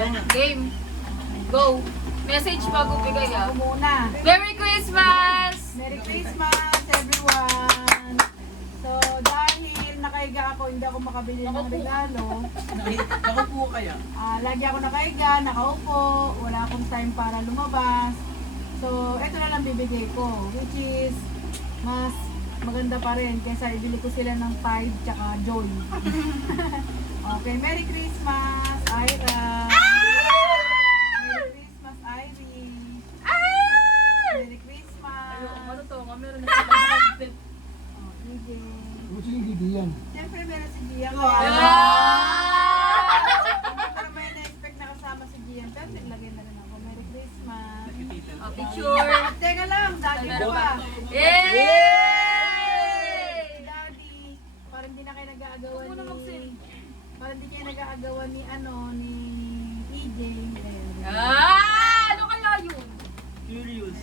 Game. Go. Message bago bigay Ako muna. Merry Christmas! Merry Christmas, everyone! So, dahil nakahiga ako, hindi ako makabili ng regalo. Nakaupo kaya? Lagi ako nakahiga, nakaupo, wala akong time para lumabas. So, ito na lang bibigay ko, which is mas maganda pa rin kaysa ibili ko sila ng Tide tsaka Joy. Okay, Merry Christmas, Ira! Merry Christmas, Iris! Merry Christmas! Ano to? Meron na sa DJ. Gusto yung gigiyan. Siyempre meron si Gian. Wow. Pero may na-expect na kasama si Gian. Pero naglagay na rin ako. Merry Christmas. Picture. Teka lang, daddy Meron ko pa. Yay! Daddy, parang hindi na kayo nag-aagawan Huwag mo na mag-sing. Parang hindi kayo nag-aagawan ni ni EJ. Ano kaya yun? Curious.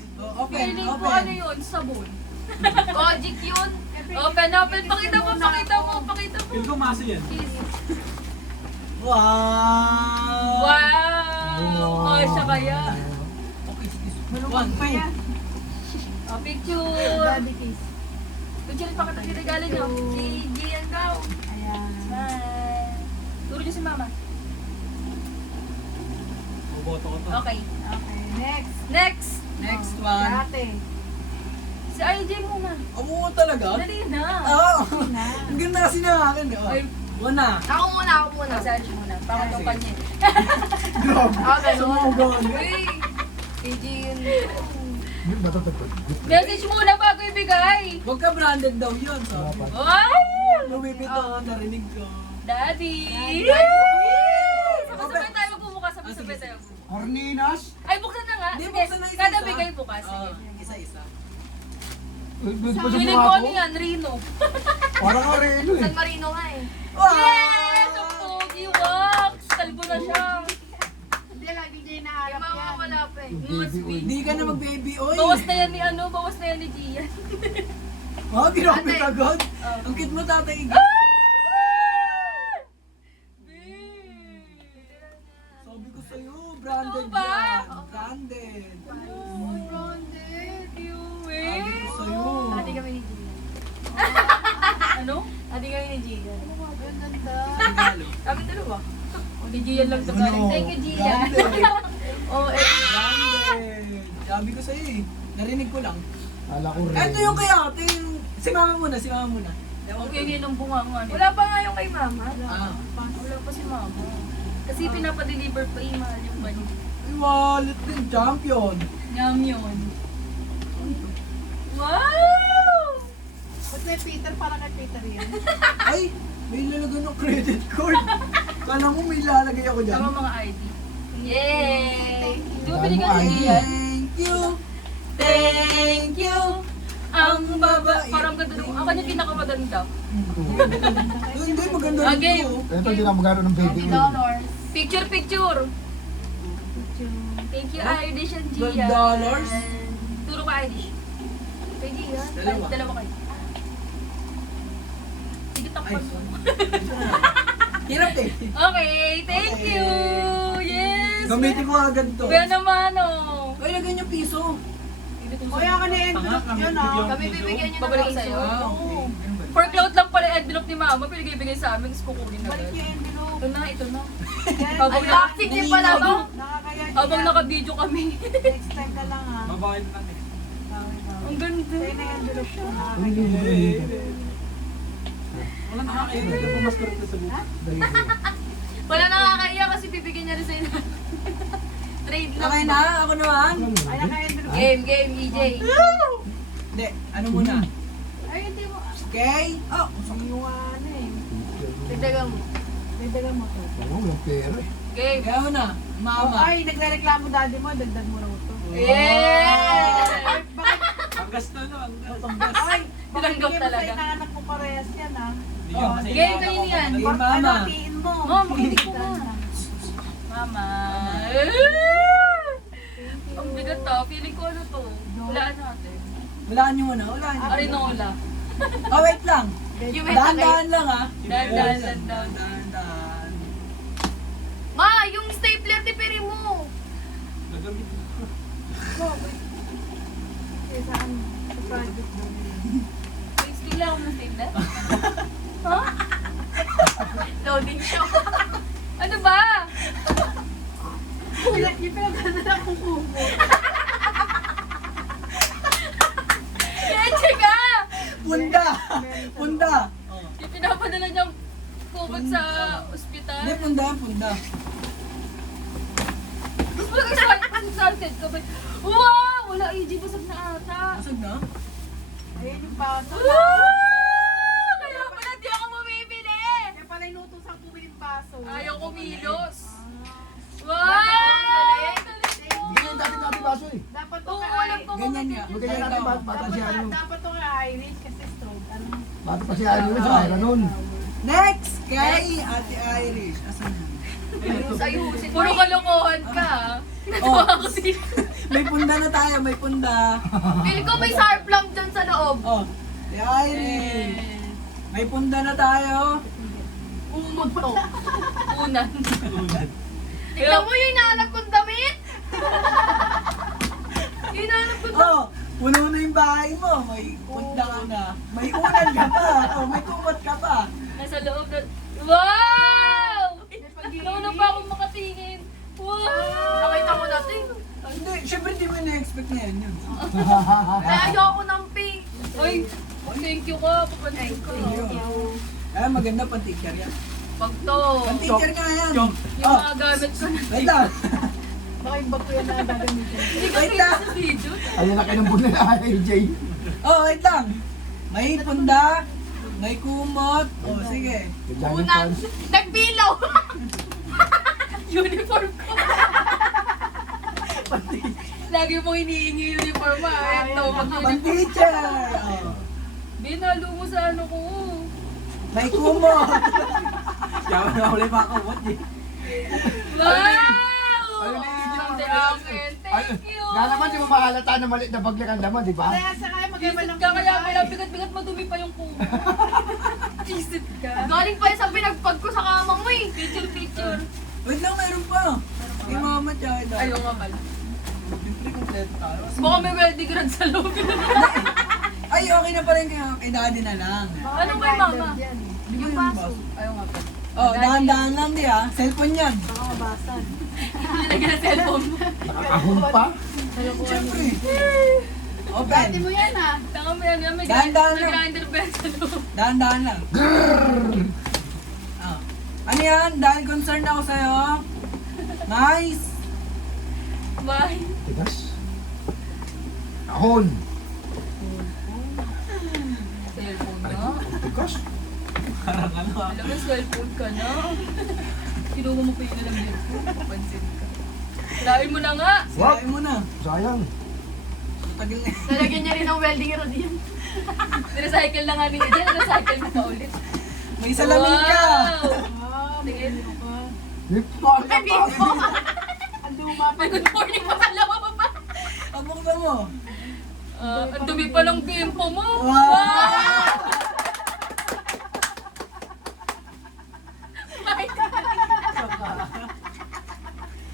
Feeling ko ano yun? Sabon. Logic yun. Open. Pakita mo. Feel ko maso yan. Kiss. Wow! Wow! Kasya kaya. Malungkot pa yan. Picture. Daddy kiss. Picture pa kita regalo nyo. Si Gian daw. Ayan. Smile. Turo nyo si mama. Boboto ko to. Okay. Okay, next. Next Oh, one. Dati. Si IJ muna. Oo talaga? Dali na. Oo. Ang ganda kasi na akin. Ay. Una. Ako muna. Massage muna. Pangatong Sige. kanya. Grabe. Sumugon. Uy. IJ yun. Yung matatagpag. Message muna bago ibigay. Huwag ka branded daw yun. Sabi. Ay! Lumipit ako, narinig ko. Daddy! Daddy. Sabay tayo magbubukas. Sabay sige. tayo. Arninas? Ay, buksan na nga. Hindi, Sige, buksan na isa-isa. kada bigay bukas. Oo, Sige. isa-isa. Pwede pa sa Feeling mukha ko ko? ano yan, Rino. Parang arelo eh. San Marino nga eh. Wow! Yes! Ang pogi, wax! Kalbo na siya. Hindi, lagi niya Yung hinahanap mga yan. wala pa eh. Yung Mga baby sweet. Hindi ka na mag-baby oil. Bawas na yan ni ano, bawas na yan ni Gian. Oh, grabe Ate. agad. Oh. Ang cute mo, tatay. Sabi ko sa'yo, branded Ano ba? yan. Branded. Branded, you Sabi ko sa'yo. Ati kami ni Gian. Ano? Ati kami ni Gian. Ang ganda. Regalo. Kami dalawa. Ni Gian lang ito Ano? galing. Thank you, Gian. Branded. Oh, Branded. Sabi ko sa'yo eh. Narinig ko lang. Kala ko rin. Ito yung kay ate. Si mama muna, si mama muna. Huwag yung yun ang bunga nga. Wala pa nga yung kay mama. Ah. Wala pa si mama. Kasi pinapadeliver pa yung mahal yung balik. Ay, wallet din. Champion. Ngam yun. Wow! Ba't may Peter? Parang kay Peter yan. Ay, may lalagay ng credit card. Kala mo may lalagay ako dyan. Tama mga ID. Yay! Thank you. Di ba binigyan si Gian? Thank you. Thank you! Ang baba. Parang ganda nung. Ang kanya pinakamaganda. Hindi, maganda rin Okay. to. Ito hindi na magano ng baby oil. Picture! Thank you, Irish and Gian. $12? Turo ka, Irish. Kay Gian. Dalawa. Dalawa kayo. Sige, takpan mo. Hirap eh. Okay, thank Okay. you! Yes! Gamitin ko agad to. Kaya naman, oh. Ay, lagay niyo piso. Kuya ka na envelope yun, oh. Kami bibigyan niyo ng babalik sa'yo. Ah, okay. For cloud lang pala yung envelope ni mama, pinigay-bigay sa amin, tapos kukunin na Balik agad. yung envelope. Ito na. Yan, Habang ay, plastic din pala to. nakakaya Habang Gian. naka-video kami. Next time ka lang, ha. Mabakit kami. Ang ganda. Sa'yo na yung envelope ko. Ang libo. Wala nakakaya. Nagpumas ko rin sa buka. Wala nakakaya kasi bibigyan niya rin sa'yo na. Trade lang. Okay na, ako naman. Ay, naka-envelope. Game, EJ. Hindi, ano muna? Ay, hindi mo. Okay? Oh, Ang yuwan eh. Dagdagan mo. Dagdagan mo to. Walang pera eh. Game. kaya mo na. Mama. Ay, nagre-reklamo daddy mo, dagdag mo raw to. Yeah! Ang gasto na, ang gasto. Ay, Tinanggap baka talaga. Sa inaanak mo parehas yan, ha. Game kayo niyan. Game, Ano, mama. hatiin mo. Mom, makinig ko na. Mama. Ang bigat to. Feeling ko ano to. Hulaan natin. Walaan niyo muna, walaan niyo. Arinola. Oh, wait lang. Yung may takay. Dahan-dahan lang ha. Dahan-dahan. Dahan-dahan. Ma, yung stapler ni gagamit. Okay, saan? Sa project daw nila. Wait, still lang ako ng stainless? Ha? Loading show. Ano ba? Yung pinagdadala kong kubo. Leche ka! Punda! Punda! Oh. Yung pinapadala niyang kumot sa ospital. Hindi, punda, punda. Gusto mo excited ka ba? Wow! Wala, AJ, basag na ata. Masag na? Ayun yung paso. Wow! Kaya pala di ako bumibili! Kaya pala inutos ang bumili yung paso. Ayaw kumilos. Wow! Hindi yung dati baso eh. Dapat to Oo, kay alam ko Ganyan kung nga. Magkaya natin bata si ano. dapat to kay Irish kasi stroke. Ano? Bata pa si ano yun sa Ira nun. Next! Kay Ate Irish. Asan na? ayusin. Puro kalokohan ka. Oh. Natuwa ko si... May punda na tayo, may punda. Feel ko may sour plum dyan sa loob. Oh, Ate Irish. May punda na tayo. Umod to. Unan. Tignan mo yung inaanak kong damit. Yung inaanak kong damit. Oh, puno na yung bahay mo. May punda ka na. May unan ka pa. Oh, may kumot ka pa. Nasa loob na... Wow! Nauna pa akong makatingin. Wow! Nakita mo natin. Hindi, syempre di mo na-expect na yan yun. Ay, ayoko ng pink. Ay, thank you ka. Papansin ka. Kaya maganda pang teacher yan. Pag to. Pang teacher nga yan. Yung Oh, mga gamit ko na. wait lang. Baka yung bag ko yan na gagamitin. Hindi ka Wait pwede lang. sa video. Ayun na kayo ng bulan na AJ. Oh, wait lang. May punda, may kumot. Oh, sige. Unang, nagbilaw. Uniform ko. Lagi mo hinihingi yung uniform mo. Ito, Pang mag-uniform. teacher. Oh. Binalo mo sa ano ko. May kumot. Kaya na ulit pa ako. What Wow! Ayun, Ang akin. Thank you. Nga naman di mo mahalata na maliit na baglakan naman, di ba? Kaya sa kaya magkaiba Visit lang ka kaya pala bigat-bigat madumi pa yung kuko. Visit ka. Galing pa yun sa pinagpag ko sa kama mo eh. Picture. Wait lang, meron pa. Kay mama tsaka ito. Ayaw nga pala. Siyempre kompleto tayo. Baka may welding rod sa loob. Ay, okay na pa rin kay daddy na lang. Ano kay mama? Di ba Yung baso. Ayaw nga pala. Oh, dahan-dahan lang di ah. Cellphone yan. Baka mabasan. Nilagyan ng cellphone. Nakakahon pa. Siyempre. Dati Open. mo yan ah. Tanga may ano, may Dahan-dahan lang. grinder bell sa loob. Dahan-dahan lang. Oh. Ano yan? Dahil concerned ako sa'yo. Nice. Bye. Tigas. Kahon. Cellphone na. Tigas. Parang ano ah. Alam mo, cellphone ka na. Kinuha mo pa yung nalagyan ko. Papansin ka. Lain mo na nga. Sirain mo na. Sayang. Tagal na. Nalagyan niya rin ng welding rod yan. Recycle na nga niya dyan. Recycle na ulit. May salamin ka. Ah, may Tingin. ano pa. Lift pa. May bimbo. Ang luma pa. May good morning pa sa loob pa. Pabuksan mo. Ang dumi pa ng bimbo mo. Wow!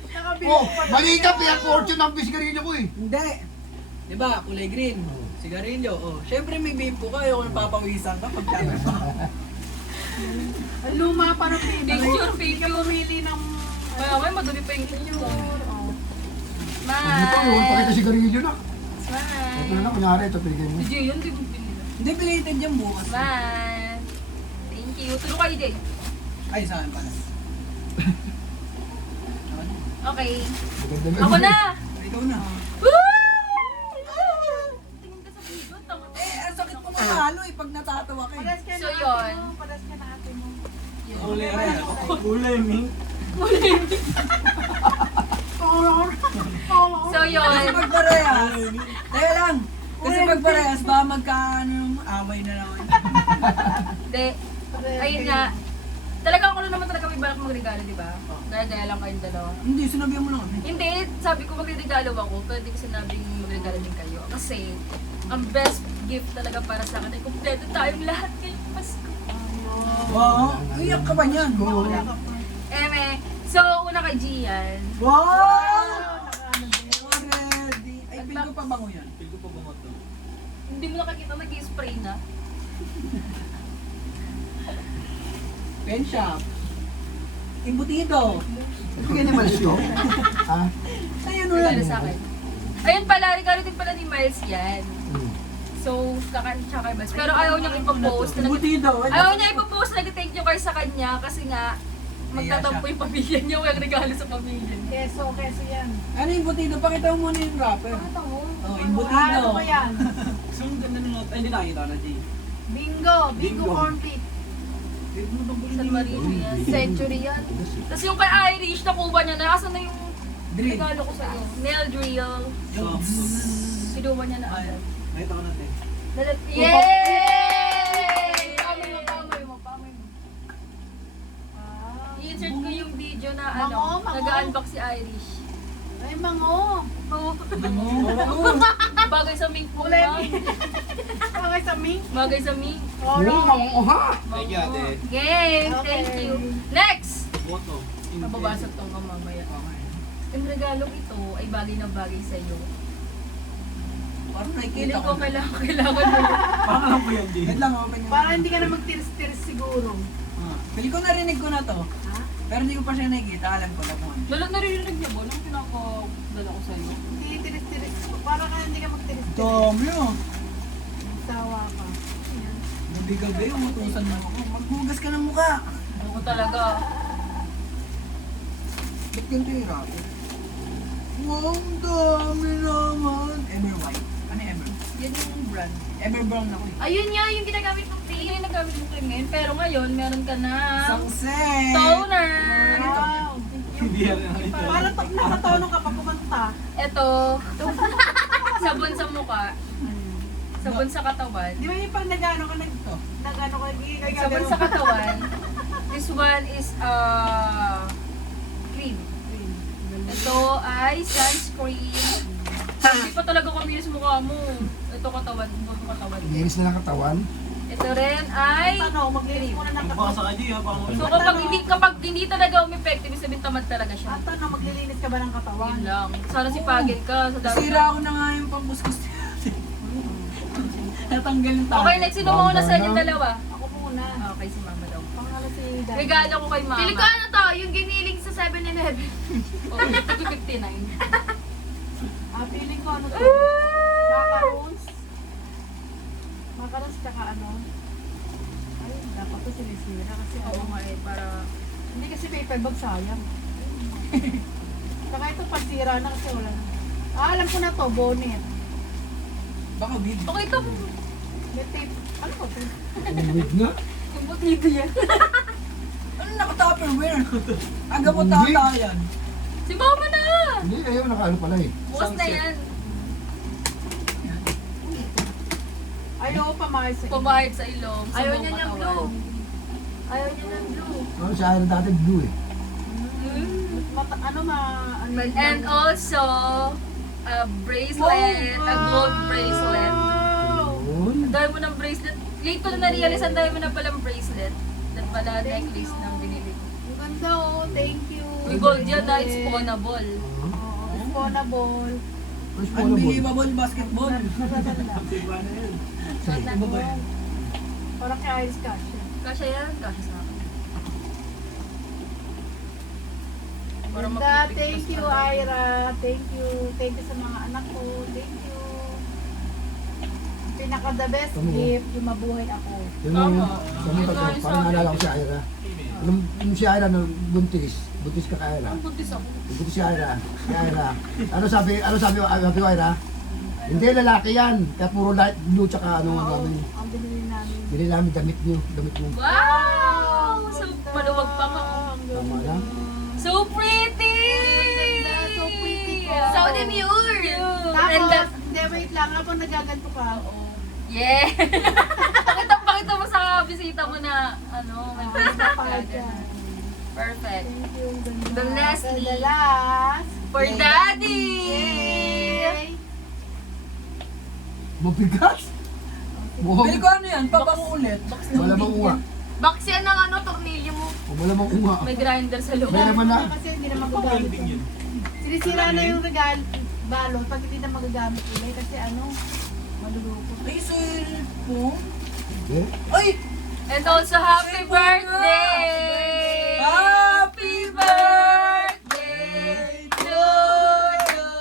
Nakabili Oh, ko pa. mali ka. Kaya fortune ang bisgarilyo ko eh. Hindi. Di ba, kulay green. Sigarilyo. Oh, syempre may bimpo ka. Ayaw kung papawisan ka pag tayo pa. Ang luma pa ng Picture, Hindi ka pumili ng... Kaya may madumi pa yung picture. Oh. Hindi pa yun. Pakita sigarilyo na. Smile. Ito na lang. Kunyari, ito pinigay mo. Si Jay, yun, di mo pinila. Hindi, belated yan bukas. Smile. Thank you. Tulong kayo, Jay. Ay, saan pala? Okay. Maganda na. Ako na! Ikaw na. Woo! Tingin ka sa video, tama. Eh, ang sakit mo matalo eh pag natatawa ka eh. Padas ka So, na ate yun. mo. Padas ka na ate mo. Kulay rin. Kulay, Ming. So, yun. Kasi pag parehas, teka lang. Kasi pag parehas, baka magkaano yung away na lang. Hindi. Ayun nga. Talaga ako na naman talaga may balak magregalo, di ba? Gaya-gaya lang kayong dalawa. Hindi, sinabihan mo lang kami. Hindi, sabi ko magregalo ako, pero hindi ko sinabing magregalo din kayo. Kasi, ang best gift talaga para sa akin ay kumpleto tayong lahat ngayong Pasko. Wow, iyak ka ba niyan? Eme, so una kay Gian. Wow! ko pa bango yan. Feel ko pa bango to. Hindi mo nakakita, nag-spray na. Pen shop. Imbutido. Bigyan ni Malis yun. Ha? Ayun o Regalo yan. sa akin. Ayun pala, regalo din pala ni Miles yan. Hmm. So, kakain siya kay Miles. Pero ayaw niyang ipopost. Imbutido. Ayaw niya ipopost na nag-thank you kayo sa kanya kasi nga, magtatampo yung pamilya niya, walang regalo sa pamilya niya. Keso yan. Ano yung imbutido? Pakita mo muna yung wrapper. Ano to? Oh, imbutido. Ano ba yan? So, ang ganda ng not. Ay, hindi nakita na, G. Bingo Bingo. corn cake. San Marino yan. Century yan. Tapos yung kay Irish, nakuha niya na. Asan na yung Drill. regalo ko sa'yo? Nail drill. So, Kinuha niya na agad. nakita ko natin. Yay! Pamoy mo. I-insert ko yung video na Mango, mango. nag-unbox si Irish. Ay, mango. Bagay sa mink po Kulay lang. Okay sa mink. Bagay sa mink. Oo, ha? Thank you, ate. Game! Thank Okay. you. Next! Boto. Mababasa to ka mamaya. Yung regalong ito ay bagay na bagay sa iyo. Parang nakikita Feeling ko. ko kailangan mo yun. Parang alam ko yun, G. Wait lang, open yung... Para hindi ka na magtiris-tiris siguro. Feel ko narinig ko na to. Ha? Pero hindi ko pa siya nakikita. Alam ko na kung ano. Lalo naririnig niya ba? Nung pinakadala ko sa'yo. Hindi tiris-tiris. Para ka hindi ka magtiris-tiris. Dami ah. Sawa ka. Ayan. Gabi-gabi, umutusan mo ako. Maghugas ka ng mukha. Ako talaga. Ba't ganito yung rapo? Wow, ang dami naman. Ever white. Ano yung ever? Yan yung brand. Ever brown ako eh. Ayun nga yung ginagamit mong cream. Yung nagamit mong cream ngayon. Pero ngayon, meron ka na Success! toner. Wow. Hindi yan ito. Para nakatono ka pa kumanta. Ito, sabon sa mukha, sabon sa katawan. Di ba yung pag nag-ano ka, nag-ano ka, Sabon sa katawan. This one is cream. Ito ay sunscreen. Hindi pa talaga kuminis mukha mo. Ito katawan, buong katawan. Inis na lang katawan. Ito rin ay Ano, maglinis mo na ng katawan. so kapag hindi talaga umepektive, ibig sabihin tamad talaga siya. At ano, maglilinis ka ba ng katawan? Yun lang. Sana sipagin ka sa dami. Nasira ako na nga yung pambuskus. Natanggal yung tao. Okay, next sino mo na sa inyo dalawa? Ako muna. Okay, si mama daw. Pangalan si Dad. Regalo ko kay mama. Pili ko ano to, yung giniling sa 7-Eleven. Oo, ito 59. Feeling ko ano to? Macarons. Macarons tsaka ano? Ay, dapat to sinisira kasi Oo ano. nga eh, para... Hindi kasi paper bag sayang. Saka ito pansira na kasi wala na. Alam ko na to, bonnet. Baka big. Okay, ito. May tape. Ano ko to? Uwid na. Yung butido yan. Ano nakatupperware? Aga mo tata yan. Si mama na! Hindi, ayaw nakaano pala eh. Bukas na Sunset. yan. Ayaw pa mahal sa Pumahid sa ilong. sa Ayaw buong niya niyang katawan. blue. Ayaw niya ng blue. Ano siya ano dati blue eh. ano ano And also, a bracelet, a gold bracelet. Yun. Ang dami mo ng bracelet. Late ko na na-realize, ang dami mo na palang bracelet. At pala necklace ng binili ko. Ang ganda oh, thank you. May gold yan na exponable. Oo, exponable. First po na ball. Unbelievable basketball. Magaganda. So, na, Ano ba yan? Parang kay Iris Cassia. kasya yan, kasya sa akin. Para Ganda, mapipigtas thank you na. Ira. Thank you. Thank you sa mga anak ko. Thank you. Pinaka the best Tama. gift, yung mabuhay ako. Yung Tama. sabi ko, parang naalala ko si Ira. Nung si Ira nung buntis ka kay Ira. Ang buntis ako. Buntis si Ira. Si Ira. Ano sabi ko Ira? Hindi, lalaki yan. Kaya puro light blue tsaka ano ang Oo, namin. ang binili namin. Binili namin damit mo. Wow! So, maluwag pa nga. Ang Tama ganda. lang. So pretty! Ganda, so pretty ko. So demure! Cute! And Tapos, that, hindi, wait lang. Habang nagaganto ka, yeah! pakita mo sa bisita mo na, ano, may bracelet ka. ganun. Perfect. thank you. Ang ganda. The lastly. The last. For daddy! Yay! Mabigat. Bili ko ano yan? Pabango ulit. Malamang unga. Box yan ng ano, tornilyo mo. Malamang unga. May grinder sa loob. May naman na. Kasi hindi na magagamit. Sinisira na yung regalo. balot pag hindi na magagamit ulit kasi ano, malulukot. Ay, cellphone? Eh? Ay! And also, happy birthday! Happy birthday to you!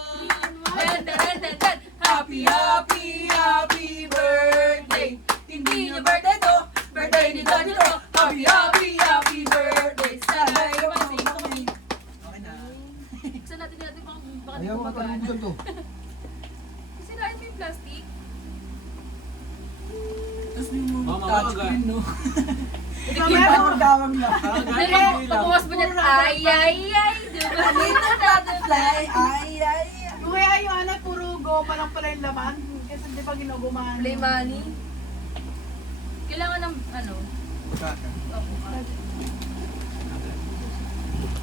Happy, happy, happy birthday! Hindi niyo birthday to, birthday ni Daddy to. Happy, happy, happy birthday sa'yo. Okay na. Saan natin baka di Ayaw ko bumabaan. matalibusan to. Sirain mo yung plastic. Tapos yung touchscreen, no? Ikaw Hindi meron. pa gawang lang. Pero, pagbukas mo niyan, ay, diba? Alita butterfly, ay, ay. Kaya yung ano, puro goma lang pala yung laman. Kasi di ba ginugumahan? Play money. Kailangan ng, ano,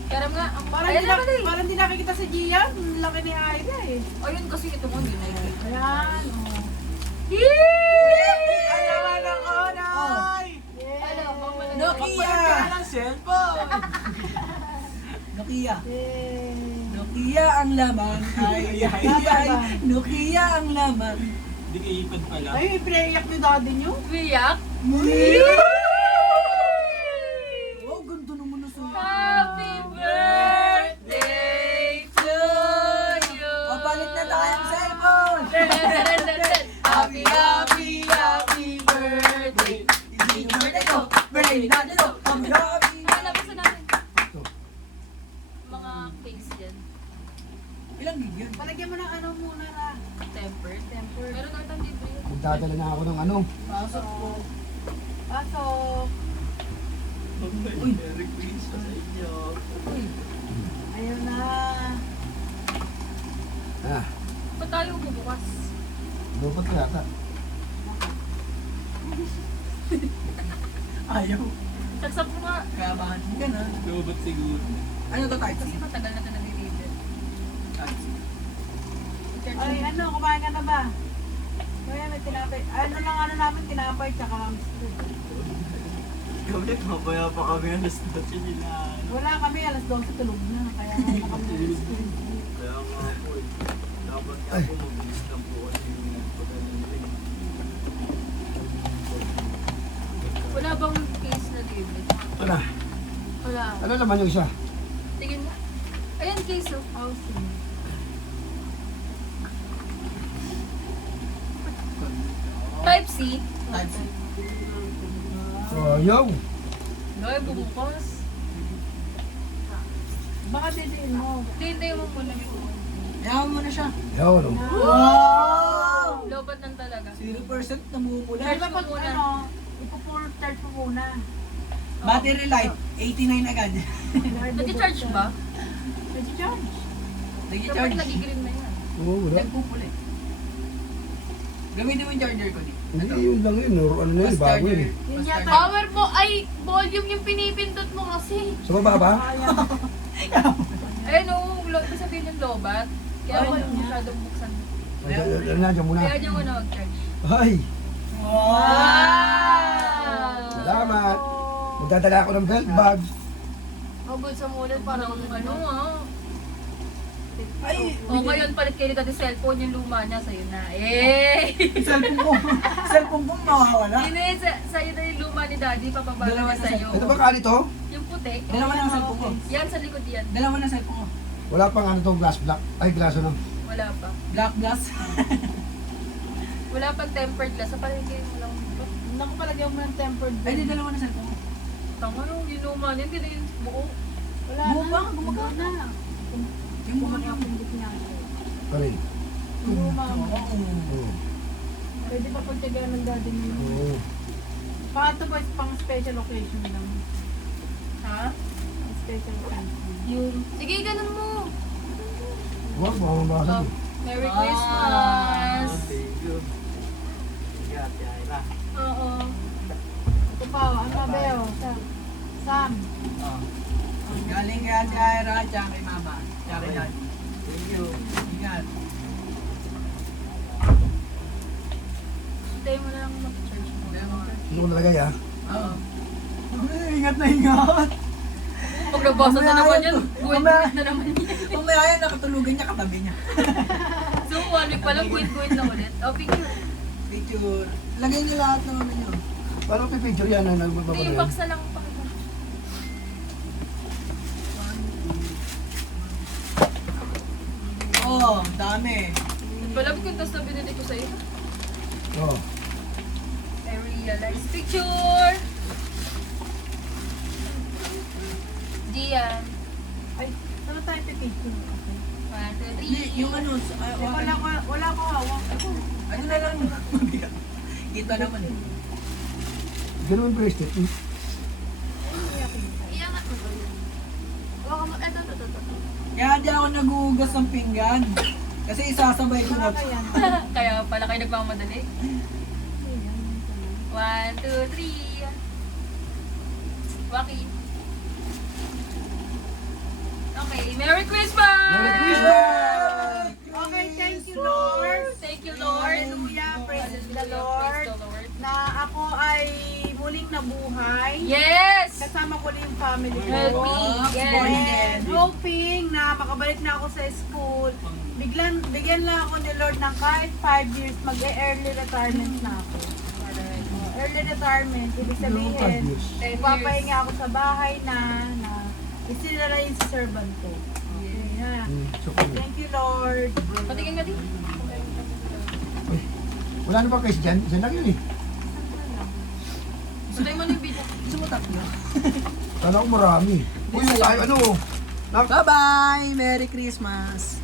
karam nga, ang Parang ayan di, naman eh. parang di nakikita si Gia. Ang laki ni Aida eh. Ayun kasi ito mo, hindi nakikita. Ayan. Oh. Yee! Ay, naman ang oray! Ano, mamala- Nokia! ng cellphone! Nokia. Yay! Nokia ang laman, ay, ay, ay. Nokia ang laman. Hindi kayo ipad pala. Ay, pinaiyak ni daddy niyo. Umiyak? Oh, ganito naman na sa... Happy birthday to you! Papalit na tayong cellphone! Happy, happy, happy birthday! Hindi yung birthday ko, birthday ni Daddy ko. Happy, happy! Nalabasan natin. Mga case yan. Ilang gig yun? Palagyan mo ng ano muna na. Tempered. Tempered. Meron daw itong libre yun. Magdadala na ako ng ano. Pasok po. Pasok. Uy! Merry Christmas sa inyo. Uy! Ayun na. Ah, Ba't tayo bubukas? lupat ko yata. Ayaw. Saksak mo nga. Kabahan mo yan, ha? Lobot siguro. Ano to, type C? Kasi matagal na ito nag-deliver. Type C. Ay, ano, kumain ka na ba? Kaya may tinapay. Ano lang ano namin, tinapay tsaka hamster. Kami, mapaya pa kami ang nastatsi nila. Wala kami, alas 12 tulog na. Kaya nakamulis ko rin. Kaya nga po eh. Dapat nga po mabilis lang po kasi yung pag-alala. Wala bang case na libre? Wala. Wala. Ano naman yung isa? Tingin mo. Ayan, case of housing. Type C. Type C. Ayaw. Ay, bumukas. Baka didiin mo. Hindi mo muna yun. Yaman mo na siya. Ayaw, no? Wow! Lobat lang talaga. 0% namumula. Kaya Charge mo pag muna. ano, ipo-full charge mo muna. Battery life, 89 agad. Nag-charge ba? Nag-charge. Dapat Nag-charge. nagigirin na yan. Oo, wala. Nagpupulit. Gamitin mo yung charger ko dito. Hindi, yun lang yun. Ano na yun, Fast bago charger. yun. Yun Fast yata. charger. Power mo, ay, volume yung pinipindot mo kasi. Sa baba ba? Ayun o, sabihin yung lobat. Kaya Lobat huwag niya. masyadong buksan. Ano na, dyan muna. Kaya niya muna mag-charge. Ay, Wow! salamat. Magdadala ako ng belt bag. Hagod sa mulan Parang parang ano ah. Ay! O ngayon palit kayo dati cellphone yung luma niya sa'yo na. Eh! Cellphone ko. Cellphone ko mawawala. Yun eh, sa'yo na yung luma ni daddy, papabala Dalawa niya na sa'yo. Ito ba kali to? Yung puti. Dalawa na ang cellphone ko. Yan sa likod yan. Dalawa na cellphone ko. Wala pang ano to, glass black. Ay, glass ano. Wala pa. Black glass. Wala pang tempered glass. Sa paligid mo lang. Naku, palagyan mo ng tempered. Ay, di dalawa na cellphone ko. Tama nung yung luma niya, hindi na yung buo. Wala Buo na. ba? Gumagana. na. Yung mga Yung pindot niya. Kali. Luma mo. Oo. Pwede pa pagtyagaan ng daddy mo. Oo. Pato ba pang special occasion lang? Ha? Special occasion. Yung... Sige, ganun mo. Huwag, baka mabasa Oh, mo. Merry Christmas! Thank you. Ingat, Yaira. Oo. Ito pa, ano ba yun? Sam. Oh. Galing kay Ate Ira, tsaka kay Mama. Tsaka kay Daddy. Thank you. Ingat. Tayo mo na lang mag-charge mo. Gusto ko nalagay ah. Oo. Ingat na ingat. Pag nabasa na naman yan, Mamaya- buwan na naman yan. Mamaya yan, nakatulugan niya katabi niya. 1 week pa lang, guwit-guwit na ulit. O, picture. Picture. Lagay niyo lahat ng ano niyo. Paano pipicture yan na Hindi, nagbababa yung yan? box na lang pakita. Oh, dami. Palabit ko tapos na binili ko sa'yo. Oo. I realize. Picture! Gian. Ay, saan tayo pipicture? Okay. 1, 2, 3. Hindi, yung ano, Wala ko hawak. ano na lang. Kita naman eh. Ganun yung bracelet. Eh. Iangat mo ba yun? Huwag ka mo. Ito. Kaya di ako naguhugas ng pinggan. Kasi isasabay ko na. Wala ka yan. Kaya pala kayo nagmamadali. 1, 2, 3. Waki. Okay, Merry Christmas! Merry Christmas! Okay, thank you, Lord. Thank you, Lord. Hallelujah, praise the Hallelujah, Lord. praise the Lord. Na ako ay muling nabuhay. Yes! Kasama ko na yung family ko. Help me. Born Yes. again. And hoping na makabalik na ako sa school. Bigyan lang ako ni Lord ng kahit 5 years, mag-early retirement na ako. Early retirement, ibig sabihin, papahinga ako sa bahay na isinarayin sa servant ko. Okay, na. So, Thank you, Lord. Patingin ka din. wala na ba kayo dyan? Dyan lang yun eh. Sunday mo na yung video. Sumutak na. Kala ko marami. Uy, tayo ano? Bye-bye! Merry Christmas!